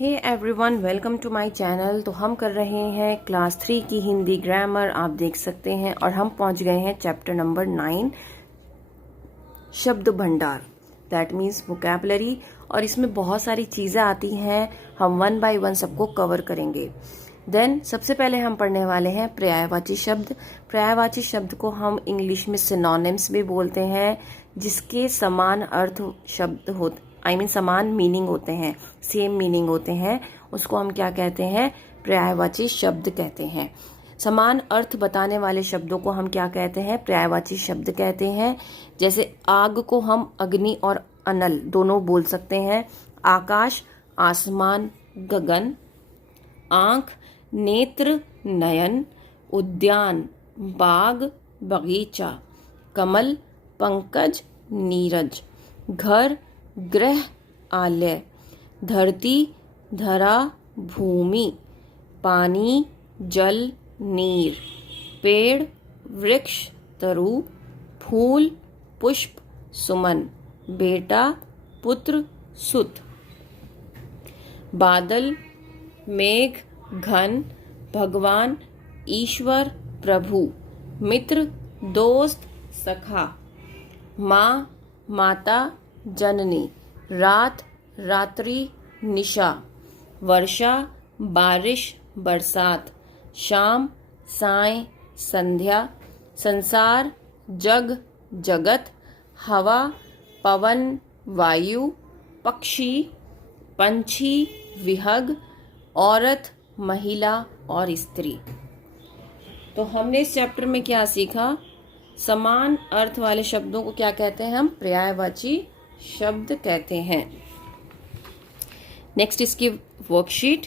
Hey everyone, welcome to my channel. तो हम कर रहे हैं क्लास 3 की हिंदी ग्रामर, आप देख सकते हैं। और हम पहुंच गए हैं चैप्टर नंबर 9, शब्द भंडार, दैट मीन्स वोकैबुलरी। और इसमें बहुत सारी चीज़ें आती हैं, हम वन बाय वन सबको कवर करेंगे। देन सबसे पहले हम पढ़ने वाले हैं पर्यायवाची शब्द। पर्यायवाची शब्द को हम इंग्लिश में सिनोनिम्स भी बोलते हैं, जिसके समान अर्थ शब्द होते, समान मीनिंग होते हैं, सेम मीनिंग होते हैं। उसको हम क्या कहते हैं? पर्यायवाची शब्द कहते हैं। समान अर्थ बताने वाले शब्दों को हम क्या कहते हैं? पर्यायवाची शब्द कहते हैं। जैसे आग को हम अग्नि और अनल दोनों बोल सकते हैं। आकाश, आसमान, गगन। आंख, नेत्र, नयन। उद्यान, बाग, बगीचा। कमल, पंकज, नीरज। घर, ग्रह, आलय। धरती, धरा, भूमि। पानी, जल, नीर। पेड़, वृक्ष, तरु। फूल, पुष्प, सुमन। बेटा, पुत्र, सुत। बादल, मेघ, घन। भगवान, ईश्वर, प्रभु। मित्र, दोस्त, सखा। माँ, माता, जननी। रात, रात्रि, निशा। वर्षा, बारिश, बरसात। शाम, साय, संध्या। संसार, जग, जगत। हवा, पवन, वायु। पक्षी, पंछी, विहग। औरत, महिला और स्त्री। तो हमने इस चैप्टर में क्या सीखा? समान अर्थ वाले शब्दों को क्या कहते हैं? हम पर्यायवाची शब्द कहते हैं। नेक्स्ट इसकी वर्कशीट।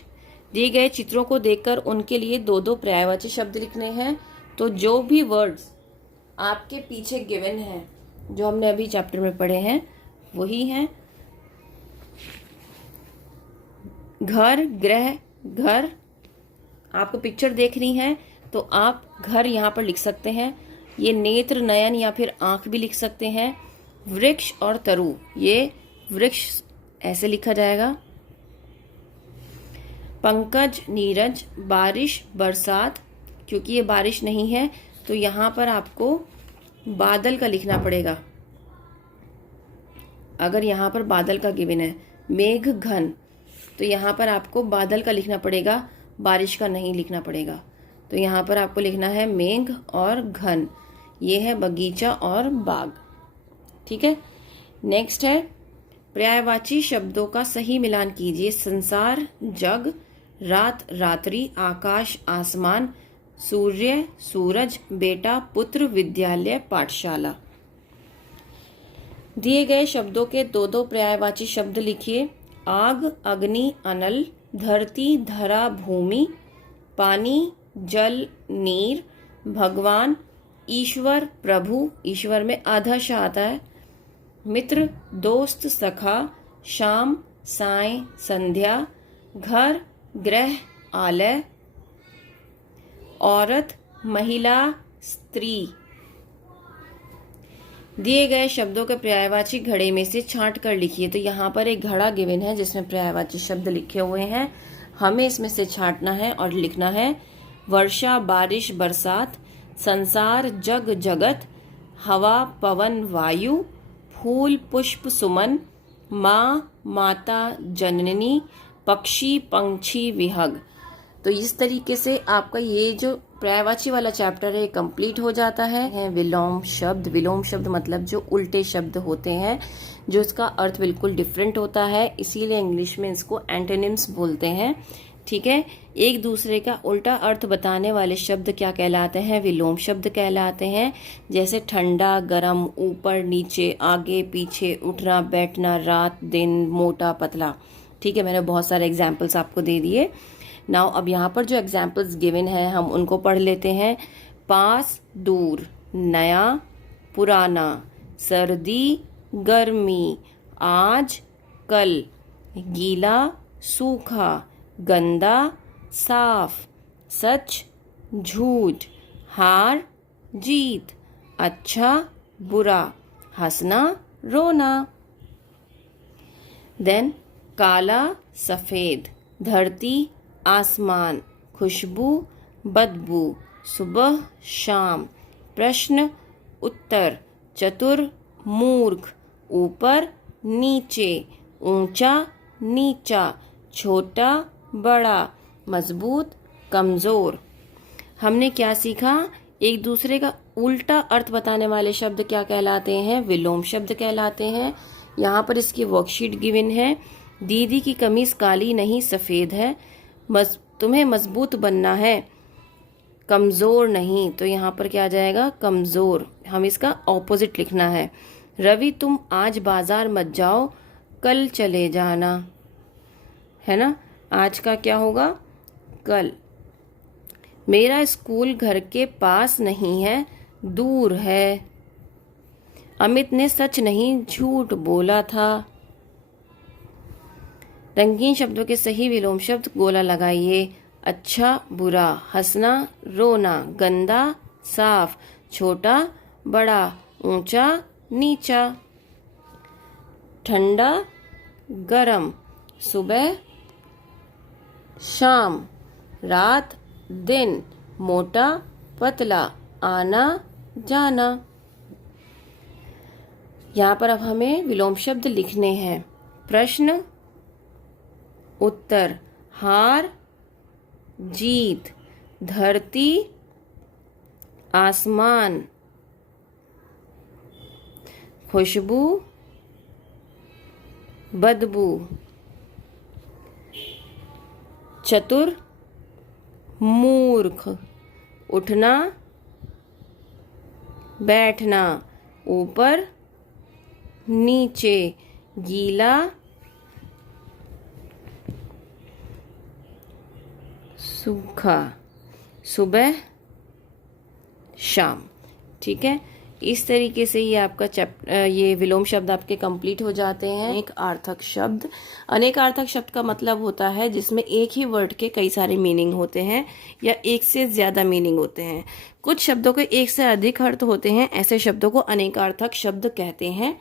दिए गए चित्रों को देखकर उनके लिए दो दो पर्यायवाची शब्द लिखने हैं। तो जो भी वर्ड्स आपके पीछे गिवन हैं, जो हमने अभी चैप्टर में पढ़े हैं, वही हैं। घर, ग्रह, घर। आपको पिक्चर देखनी है तो आप घर यहाँ पर लिख सकते हैं। ये नेत्र, नयन या फिर आंख भी लिख सकते हैं। वृक्ष और तरु, ये वृक्ष ऐसे लिखा जाएगा। पंकज, नीरज। बारिश, बरसात। क्योंकि ये बारिश नहीं है तो यहाँ पर आपको बादल का लिखना पड़ेगा, अगर यहाँ पर बादल का गिवन है। मेघ, घन, तो यहाँ पर आपको बादल का लिखना पड़ेगा, बारिश का नहीं लिखना पड़ेगा। तो यहाँ पर आपको लिखना है मेघ और घन। ये है बगीचा और बाग। ठीक है। नेक्स्ट है पर्यायवाची शब्दों का सही मिलान कीजिए। संसार, जग। रात, रात्रि। आकाश, आसमान। सूर्य, सूरज। बेटा, पुत्र। विद्यालय, पाठशाला। दिए गए शब्दों के दो दो पर्यायवाची शब्द लिखिए। आग, अग्नि, अनल। धरती, धरा, भूमि। पानी, जल, नीर। भगवान, ईश्वर, प्रभु। ईश्वर में आधा श आता है। मित्र, दोस्त, सखा। शाम, साय, संध्या। घर, ग्रह, आलय। औरत, महिला, स्त्री। दिए गए शब्दों के पर्यायवाची घड़े में से छांट कर लिखिए। तो यहाँ पर एक घड़ा गिवन है जिसमें पर्यायवाची शब्द लिखे हुए हैं। हमें इसमें से छांटना है और लिखना है वर्षा, बारिश, बरसात। संसार, जग, जगत। हवा, पवन, वायु। फूल, पुष्प, सुमन। माँ, माता, जननी। पक्षी, पंछी, विहग। तो इस तरीके से आपका ये जो पर्यायवाची वाला चैप्टर है कंप्लीट हो जाता है। विलोम शब्द। विलोम शब्द मतलब जो उल्टे शब्द होते हैं, जो इसका अर्थ बिल्कुल डिफरेंट होता है, इसीलिए इंग्लिश में इसको एंटोनिम्स बोलते हैं। ठीक है। एक दूसरे का उल्टा अर्थ बताने वाले शब्द क्या कहलाते हैं? विलोम शब्द कहलाते हैं। जैसे ठंडा, गरम, ऊपर, नीचे, आगे, पीछे, उठना, बैठना, रात, दिन, मोटा, पतला। ठीक है। मैंने बहुत सारे एग्जाम्पल्स आपको दे दिए। नाउ अब यहाँ पर जो एग्जाम्पल्स गिवन है हम उनको पढ़ लेते हैं। पास, दूर। नया, पुराना। सर्दी, गर्मी। आज, कल। गीला, सूखा। गंदा, साफ। सच, झूठ। हार, जीत। अच्छा, बुरा। हंसना, रोना। देन काला, सफेद। धरती आसमान, खुशबू बदबू, सुबह शाम, प्रश्न उत्तर, चतुर मूर्ख, ऊपर नीचे, ऊंचा नीचा, छोटा बड़ा, मजबूत कमजोर। हमने क्या सीखा? एक दूसरे का उल्टा अर्थ बताने वाले शब्द क्या कहलाते हैं? विलोम शब्द कहलाते हैं। यहाँ पर इसकी वर्कशीट गिवन है। दीदी की कमीज काली नहीं सफेद है, तुम्हें मजबूत बनना है, कमजोर नहीं। तो यहाँ पर क्या आ जाएगा? कमजोर। हम इसका ऑपोजिट लिखना है। रवि तुम आज बाजार मत जाओ, कल चले जाना, है ना। आज का क्या होगा? कल। मेरा स्कूल घर के पास नहीं है, दूर है। अमित ने सच नहीं झूठ बोला था। रंगीन शब्दों के सही विलोम शब्द गोला लगाइए। अच्छा बुरा, हंसना रोना, गंदा साफ, छोटा बड़ा, ऊंचा नीचा, ठंडा गरम, सुबह शाम, रात दिन, मोटा पतला, आना जाना। यहाँ पर अब हमें विलोम शब्द लिखने हैं। प्रश्न उत्तर, हार जीत, धरती आसमान, खुशबू बदबू, चतुर मूर्ख, उठना बैठना, ऊपर नीचे, गीला सूखा, सुबह शाम। ठीक है, इस तरीके से ये आपका ये विलोम शब्द आपके कंप्लीट हो जाते हैं। एक अर्थक शब्द, अनेकार्थक शब्द का मतलब होता है जिसमें एक ही वर्ड के कई सारे मीनिंग होते हैं या एक से ज्यादा मीनिंग होते हैं। कुछ शब्दों के एक से अधिक अर्थ होते हैं, ऐसे शब्दों को अनेकार्थक शब्द कहते हैं।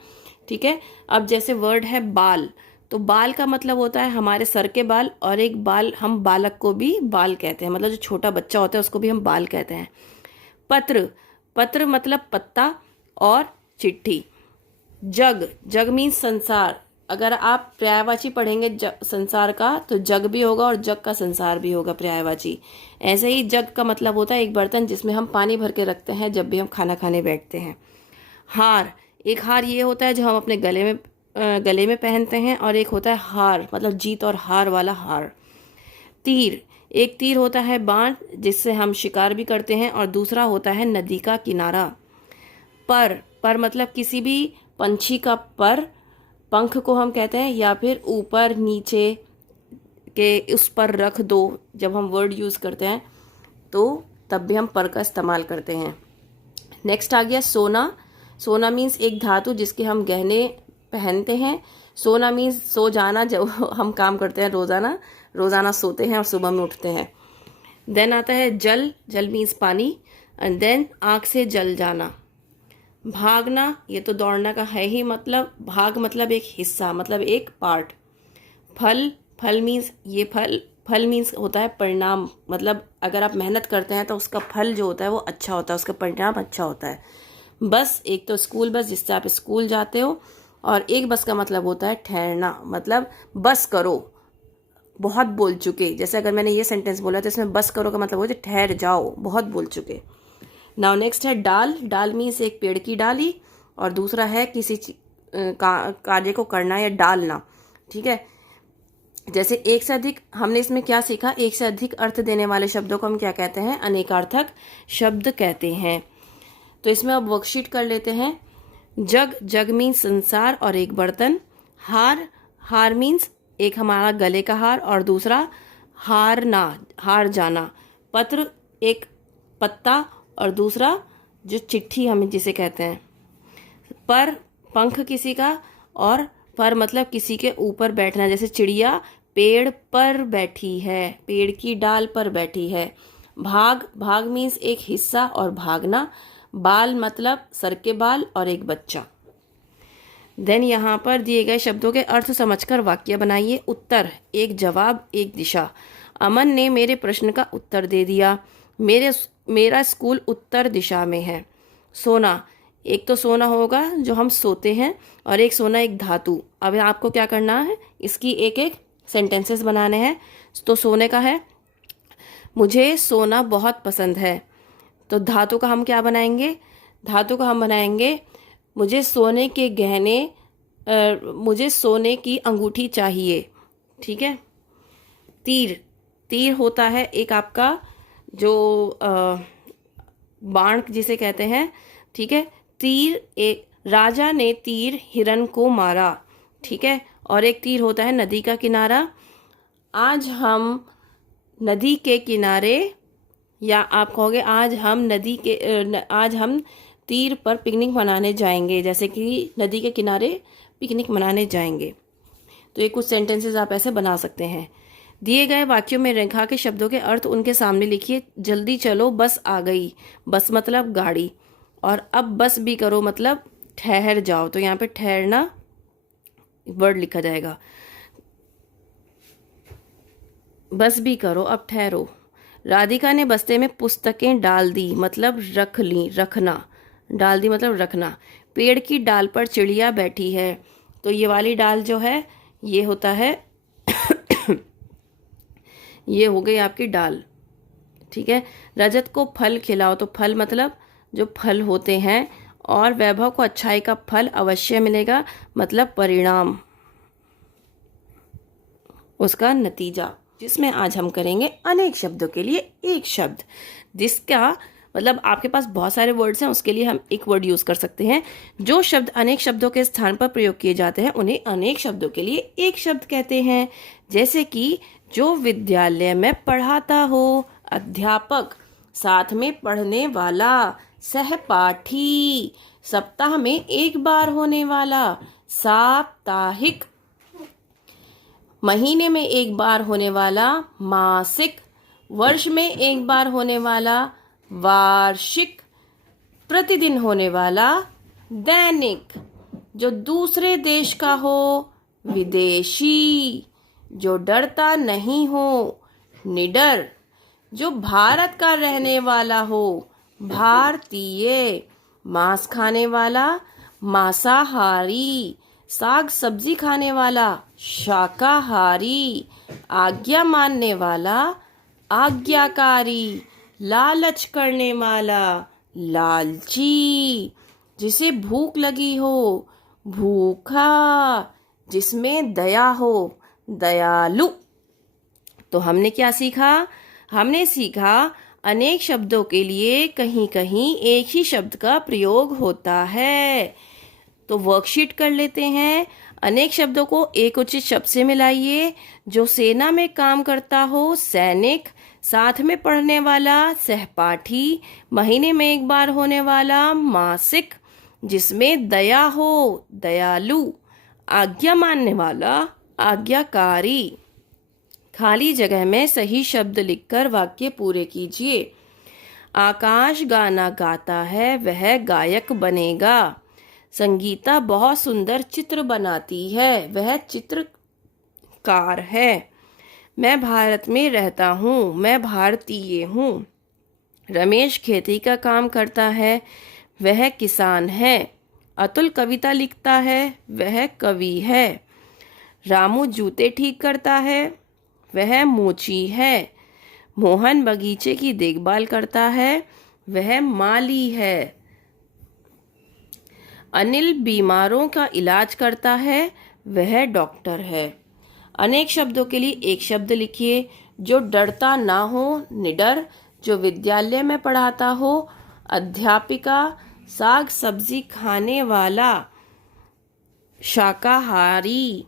ठीक है, अब जैसे वर्ड है बाल, तो बाल का मतलब होता है हमारे सर के बाल, और एक बाल, हम बालक को भी बाल कहते हैं, मतलब जो छोटा बच्चा होता है उसको भी हम बाल कहते हैं। पत्र, पत्र मतलब पत्ता और चिट्ठी। जग, जग मीन्स संसार। अगर आप पर्यायवाची पढ़ेंगे संसार का, तो जग भी होगा और जग का संसार भी होगा पर्यायवाची। ऐसे ही जग का मतलब होता है एक बर्तन जिसमें हम पानी भर के रखते हैं जब भी हम खाना खाने बैठते हैं। हार, एक हार ये होता है जो हम अपने गले में पहनते हैं, और एक होता है हार मतलब जीत और हार वाला हार। तीर, एक तीर होता है बाण जिससे हम शिकार भी करते हैं, और दूसरा होता है नदी का किनारा। पर, पर मतलब किसी भी पंछी का पर, पंख को हम कहते हैं, या फिर ऊपर नीचे के उस पर रख दो, जब हम वर्ड यूज करते हैं तो तब भी हम पर का इस्तेमाल करते हैं। नेक्स्ट आ गया सोना। सोना मीन्स एक धातु जिसके हम गहने पहनते हैं। सोना मीन्स सो जाना, जब हम काम करते हैं रोजाना, रोजाना सोते हैं और सुबह में उठते हैं। देन आता है जल, जल मीन्स पानी, एंड देन आँख से जल जाना। भागना, ये तो दौड़ना का है ही, मतलब भाग मतलब एक हिस्सा, मतलब एक पार्ट। फल, फल मीन्स ये फल मीन्स होता है परिणाम, मतलब अगर आप मेहनत करते हैं तो उसका फल जो होता है वो अच्छा होता है, उसका परिणाम अच्छा होता है। बस, एक तो स्कूल बस जिससे आप स्कूल जाते हो, और एक बस का मतलब होता है ठहरना, मतलब बस करो, बहुत बोल चुके। जैसे अगर मैंने ये सेंटेंस बोला तो इसमें बस करो का मतलब होता है ठहर जाओ, बहुत बोल चुके। नाउ नेक्स्ट है डाल। डाल मीन्स एक पेड़ की डाली, और दूसरा है किसी कार्य को करना या डालना। ठीक है, जैसे एक से अधिक, हमने इसमें क्या सीखा? एक से अधिक अर्थ देने वाले शब्दों को हम क्या कहते हैं? अनेकार्थक शब्द कहते हैं। तो इसमें अब वर्कशीट कर लेते हैं। जग, जग मीन्स संसार और एक बर्तन। हार, हार मीन्स एक हमारा गले का हार, और दूसरा हारना, हार जाना। पत्र, एक पत्ता, और दूसरा जो चिट्ठी हम जिसे कहते हैं। पर, पंख किसी का, और पर मतलब किसी के ऊपर बैठना, जैसे चिड़िया पेड़ पर बैठी है, पेड़ की डाल पर बैठी है। भाग, भाग मीन्स एक हिस्सा और भागना। बाल मतलब सर के बाल और एक बच्चा। देन यहाँ पर दिए गए शब्दों के अर्थ समझकर वाक्य बनाइए। उत्तर, एक जवाब, एक दिशा। अमन ने मेरे प्रश्न का उत्तर दे दिया। मेरा स्कूल उत्तर दिशा में है। सोना, एक तो सोना होगा जो हम सोते हैं, और एक सोना एक धातु। अब आपको क्या करना है, इसकी एक एक सेंटेंसेस बनाने हैं। तो सोने का है, मुझे सोना बहुत पसंद है। तो धातु का हम क्या बनाएंगे, धातु का हम बनाएंगे मुझे सोने के गहने, मुझे सोने की अंगूठी चाहिए। ठीक है। तीर, तीर होता है एक आपका जो बाण जिसे कहते हैं। ठीक है। तीर, एक राजा ने तीर हिरन को मारा। ठीक है। और एक तीर होता है नदी का किनारा। आज हम नदी के किनारे, या आप कहोगे आज हम तीर पर पिकनिक मनाने जाएंगे, जैसे कि नदी के किनारे पिकनिक मनाने जाएंगे। तो ये कुछ सेंटेंसेस आप ऐसे बना सकते हैं। दिए गए वाक्यों में रेखा के शब्दों के अर्थ उनके सामने लिखिए। जल्दी चलो, बस आ गई। बस मतलब गाड़ी, और अब बस भी करो मतलब ठहर जाओ। तो यहाँ पे ठहरना वर्ड लिखा जाएगा। बस भी करो, अब ठहरो। राधिका ने बस्ते में पुस्तकें डाल दी मतलब रख ली, रखना। डाल दी मतलब रखना। पेड़ की डाल पर चिड़िया बैठी है। तो ये वाली डाल जो है ये होता है ये हो गई आपकी डाल। ठीक है। रजत को फल खिलाओ। तो फल मतलब जो फल होते हैं, और वैभव को अच्छाई का फल अवश्य मिलेगा मतलब परिणाम, उसका नतीजा। जिसमें आज हम करेंगे अनेक शब्दों के लिए एक शब्द, जिसका मतलब आपके पास बहुत सारे वर्ड्स हैं, उसके लिए हम एक वर्ड यूज कर सकते हैं। जो शब्द अनेक शब्दों के स्थान पर प्रयोग किए जाते हैं उन्हें अनेक शब्दों के लिए एक शब्द कहते हैं। जैसे कि जो विद्यालय में पढ़ाता हो, अध्यापक, साथ में पढ़ने वाला, सहपाठी, सप्ताह में एक बार होने वाला, साप्ताहिक, महीने में एक बार होने वाला, मासिक, वर्ष में एक बार होने वाला, वार्षिक, प्रतिदिन होने वाला, दैनिक, जो दूसरे देश का हो, विदेशी, जो डरता नहीं हो, निडर, जो भारत का रहने वाला हो, भारतीय, मांस खाने वाला, मांसाहारी, साग सब्जी खाने वाला, शाकाहारी, आज्ञा मानने वाला, आज्ञाकारी, लालच करने वाला, लालची, जिसे भूख लगी हो, भूखा, जिसमें दया हो, दयालु। तो हमने क्या सीखा, हमने सीखा अनेक शब्दों के लिए कहीं कहीं एक ही शब्द का प्रयोग होता है। तो वर्कशीट कर लेते हैं। अनेक शब्दों को एक उचित शब्द से मिलाइए। जो सेना में काम करता हो, सैनिक, साथ में पढ़ने वाला, सहपाठी, महीने में एक बार होने वाला, मासिक, जिसमें दया हो, दयालु, आज्ञा मानने वाला, आज्ञाकारी। खाली जगह में सही शब्द लिखकर वाक्य पूरे कीजिए। आकाश गाना गाता है, वह गायक बनेगा। संगीता बहुत सुंदर चित्र बनाती है, वह चित्रकार है। मैं भारत में रहता हूँ, मैं भारतीय हूँ। रमेश खेती का काम करता है, वह किसान है। अतुल कविता लिखता है, वह कवि है। रामू जूते ठीक करता है, वह मोची है। मोहन बगीचे की देखभाल करता है, वह माली है। अनिल बीमारों का इलाज करता है, वह डॉक्टर है। अनेक शब्दों के लिए एक शब्द लिखिए। जो डरता ना हो, निडर, जो विद्यालय में पढ़ाता हो, अध्यापिका, साग सब्जी खाने वाला, शाकाहारी,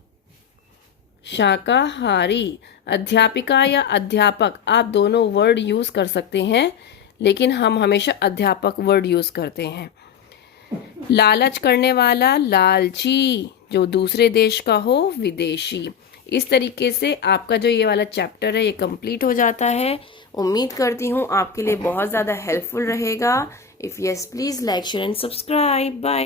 शाकाहारी, अध्यापिका या अध्यापक, आप दोनों वर्ड यूज कर सकते हैं, लेकिन हम हमेशा अध्यापक वर्ड यूज करते हैं। लालच करने वाला, लालची, जो दूसरे देश का हो, विदेशी। इस तरीके से आपका जो ये वाला चैप्टर है ये कंप्लीट हो जाता है। उम्मीद करती हूँ आपके लिए बहुत ज़्यादा हेल्पफुल रहेगा। If yes please like share and subscribe. Bye.